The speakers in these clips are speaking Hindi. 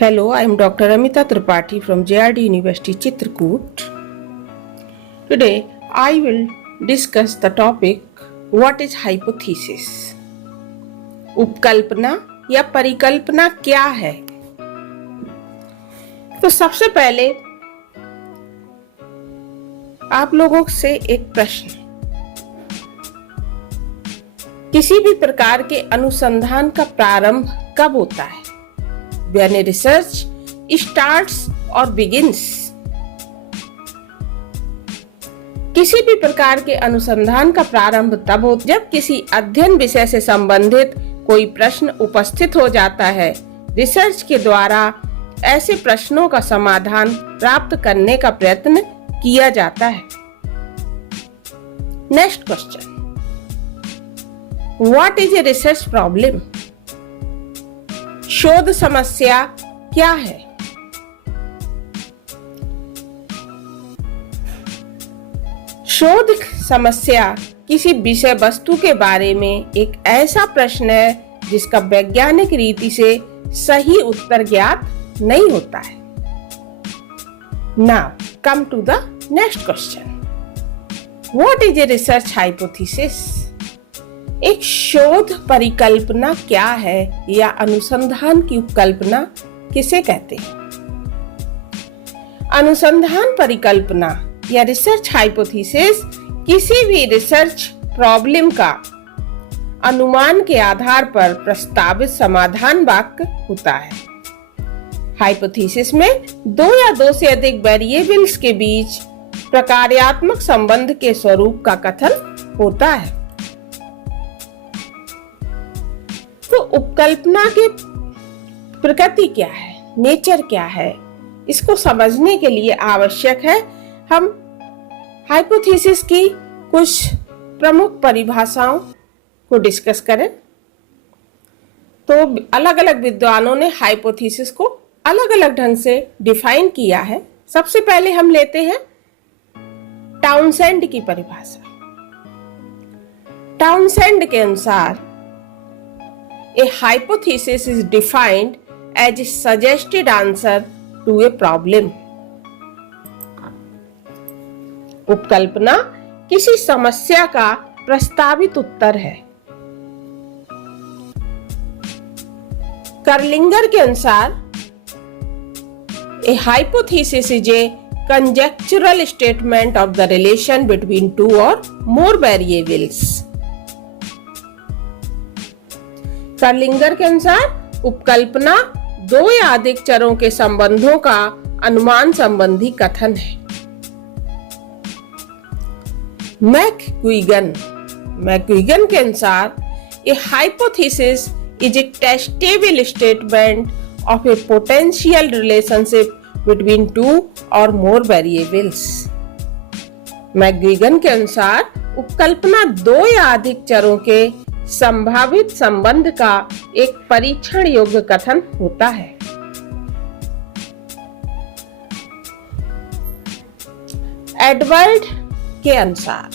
Hello, I am Dr. Amita Tripathi from JRD University Chitrakoot. Today, I will discuss the topic What is hypothesis? उपकल्पना या परिकल्पना क्या है? तो सबसे पहले आप लोगों से एक प्रश्न, किसी भी प्रकार के अनुसंधान का प्रारंभ कब होता है? When a research starts or begins. किसी भी प्रकार के अनुसंधान का प्रारंभ तब होता जब किसी अध्ययन विषय से संबंधित कोई प्रश्न उपस्थित हो जाता है। रिसर्च के द्वारा ऐसे प्रश्नों का समाधान प्राप्त करने का प्रयत्न किया जाता है। Next question, what is a research problem? शोध समस्या क्या है? शोध समस्या किसी विषय वस्तु के बारे में एक ऐसा प्रश्न है जिसका वैज्ञानिक रीति से सही उत्तर ज्ञात नहीं होता है। Now come to the next question. What is a research hypothesis? एक शोध परिकल्पना क्या है या अनुसंधान की उपकल्पना किसे कहते हैं? अनुसंधान परिकल्पना या रिसर्च हाइपोथेसिस किसी भी रिसर्च प्रॉब्लम का अनुमान के आधार पर प्रस्तावित समाधान वाक्य होता है। हाइपोथेसिस में दो या दो से अधिक वेरिएबल्स के बीच प्रकार्यात्मक संबंध के स्वरूप का कथन होता है। तो उपकल्पना की प्रकृति क्या है, नेचर क्या है, इसको समझने के लिए आवश्यक है हम हाइपोथेसिस की कुछ प्रमुख परिभाषाओं को डिस्कस करें। तो अलग अलग विद्वानों ने हाइपोथेसिस को अलग अलग ढंग से डिफाइन किया है। सबसे पहले हम लेते हैं टाउनसेंड की परिभाषा। टाउनसेंड के अनुसार A hypothesis is defined as a suggested answer to a problem. उपकल्पना किसी समस्या का प्रस्तावित उत्तर है। कर्लिंगर के अनुसार A hypothesis is a conjectural statement of the relation between two or more variables. कर्लिंगर के अनुसार उपकल्पना दो या अधिक चरों के संबंधों का अनुमान संबंधी कथन है। मैकगुइगन के अनुसार a hypothesis is A testable statement of A potential relationship between two or more variables. McGuigan के अनुसार उपकल्पना दो या अधिक चरों के संभावित संबंध का एक परीक्षण योग्य कथन होता है। एडवर्ड के अनुसार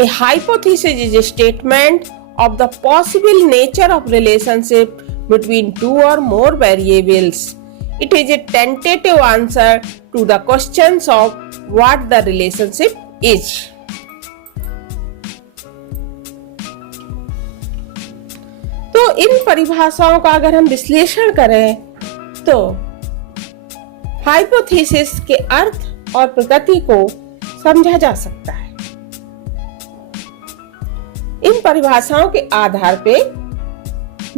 a hypothesis is a statement of the possible nature of relationship between two or more variables. It is a tentative answer to the questions of what the relationship is. तो इन परिभाषाओं का अगर हम विश्लेषण करें तो हाइपोथेसिस के अर्थ और प्रकृति को समझा जा सकता है। इन परिभाषाओं के आधार पे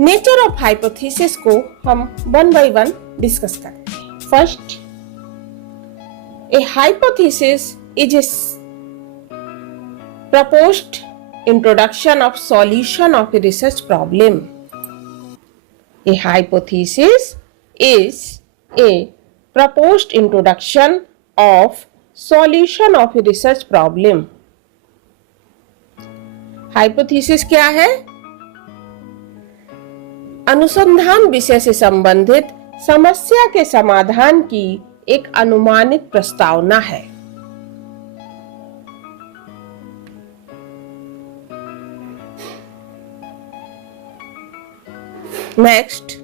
नेचर ऑफ हाइपोथेसिस को हम वन बाय वन डिस्कस करते हैं। First, A hypothesis is A proposed introduction of solution of a research problem. A hypothesis is a proposed introduction of solution of a research problem. Hypothesis क्या है? अनुसंधान विषय से संबंधित समस्या के समाधान की एक अनुमानित प्रस्तावना है। Next,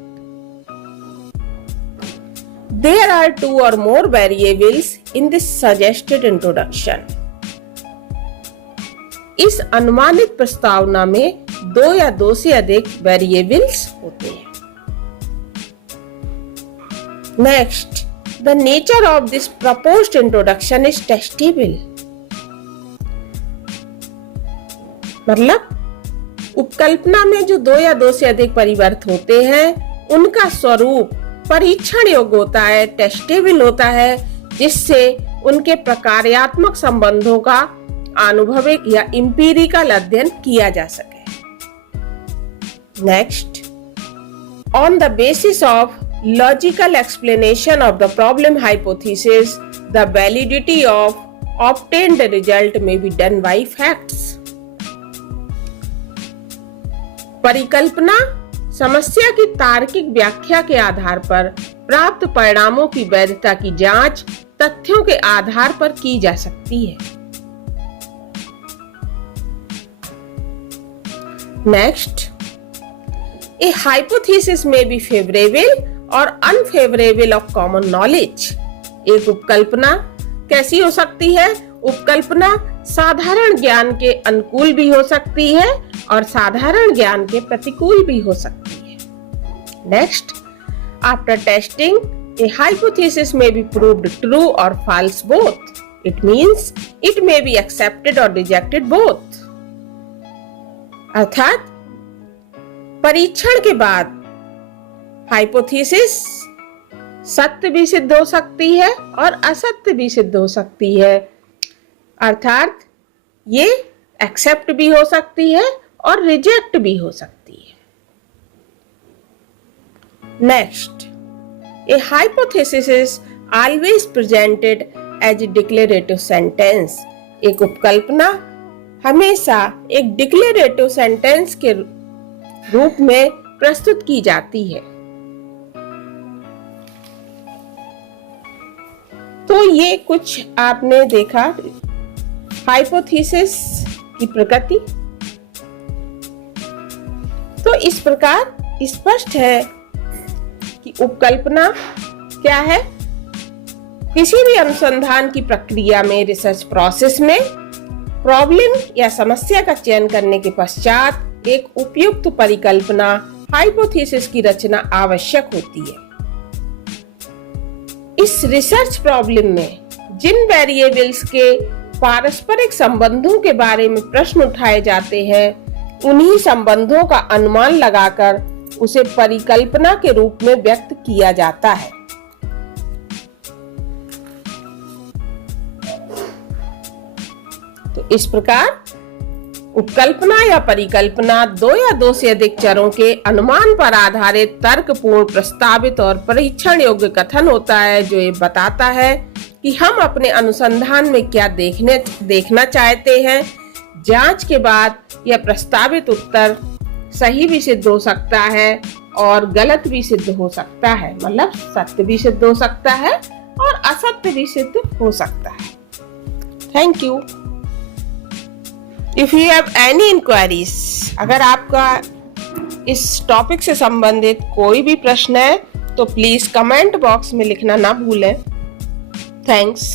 there are 2 or more variables in this suggested introduction. इस अनुमानित प्रस्तावना में 2 या 2 से अधिक वेरिएबल्स होते हैं। Next, the nature of this proposed introduction is testable. मतलब उपकल्पना में जो 2 या 2 से अधिक परिवर्त होते हैं उनका स्वरूप परीक्षण योग्य होता है, टेस्टेबल होता है, जिससे उनके प्रकार्यात्मक संबंधों का आनुभविक या एम्पिरिकल अध्ययन किया जा सके। Next, on the basis of logical explanation of the problem hypothesis the validity of obtained result में बी डन बाय फैक्ट्स। परिकल्पना समस्या की तार्किक व्याख्या के आधार पर प्राप्त परिणामों की वैधता की जांच तथ्यों के आधार पर की जा सकती है। Next, a hypothesis may B favourable और अनफेवरेबल ऑफ कॉमन नॉलेज। एक उपकल्पना कैसी हो सकती है? उपकल्पना साधारण ज्ञान के अनुकूल भी हो सकती है और साधारण ज्ञान के प्रतिकूल भी हो सकती है। Next, after testing a hypothesis may be proved true और false both. It means it may be accepted और रिजेक्टेड बोथ। अर्थात परीक्षण के बाद हाइपोथेसिस सत्य भी सिद्ध हो सकती है और असत्य भी सिद्ध हो सकती है। अर्थात ये एक्सेप्ट भी हो सकती है और रिजेक्ट भी हो सकती है। Next, a hypothesis is always presented as a declarative sentence. एक उपकल्पना हमेशा एक डिक्लेरेटिव सेंटेंस के रूप में प्रस्तुत की जाती है। तो ये कुछ आपने देखा हाइपोथेसिस की प्रकृति। तो इस प्रकार स्पष्ट है कि उपकल्पना क्या है? किसी भी अनुसंधान की प्रक्रिया में, रिसर्च प्रोसेस में प्रॉब्लम या समस्या का चयन करने के पश्चात एक उपयुक्त परिकल्पना हाइपोथेसिस की रचना आवश्यक होती है। इस रिसर्च प्रॉब्लम में जिन वेरिएबल्स के पारस्परिक संबंधों के बारे में प्रश्न उठाए जाते हैं, उन्हीं संबंधों का अनुमान लगाकर उसे परिकल्पना के रूप में व्यक्त किया जाता है। तो इस प्रकार उपकल्पना या परिकल्पना 2 या 2 से अधिक चरों के अनुमान पर आधारित तर्कपूर्ण, प्रस्तावित और परीक्षण योग्य कथन होता है, जो ये बताता है कि हम अपने अनुसंधान में क्या देखना चाहते हैं। जांच के बाद यह प्रस्तावित उत्तर सही भी सिद्ध हो सकता है और गलत भी सिद्ध हो सकता है, मतलब सत्य भी सिद्ध हो सकता है और असत्य भी सिद्ध हो सकता है। Thank you. If you have any inquiries, अगर आपका इस टॉपिक से संबंधित कोई भी प्रश्न है तो प्लीज कमेंट बॉक्स में लिखना ना भूलें। थैंक्स।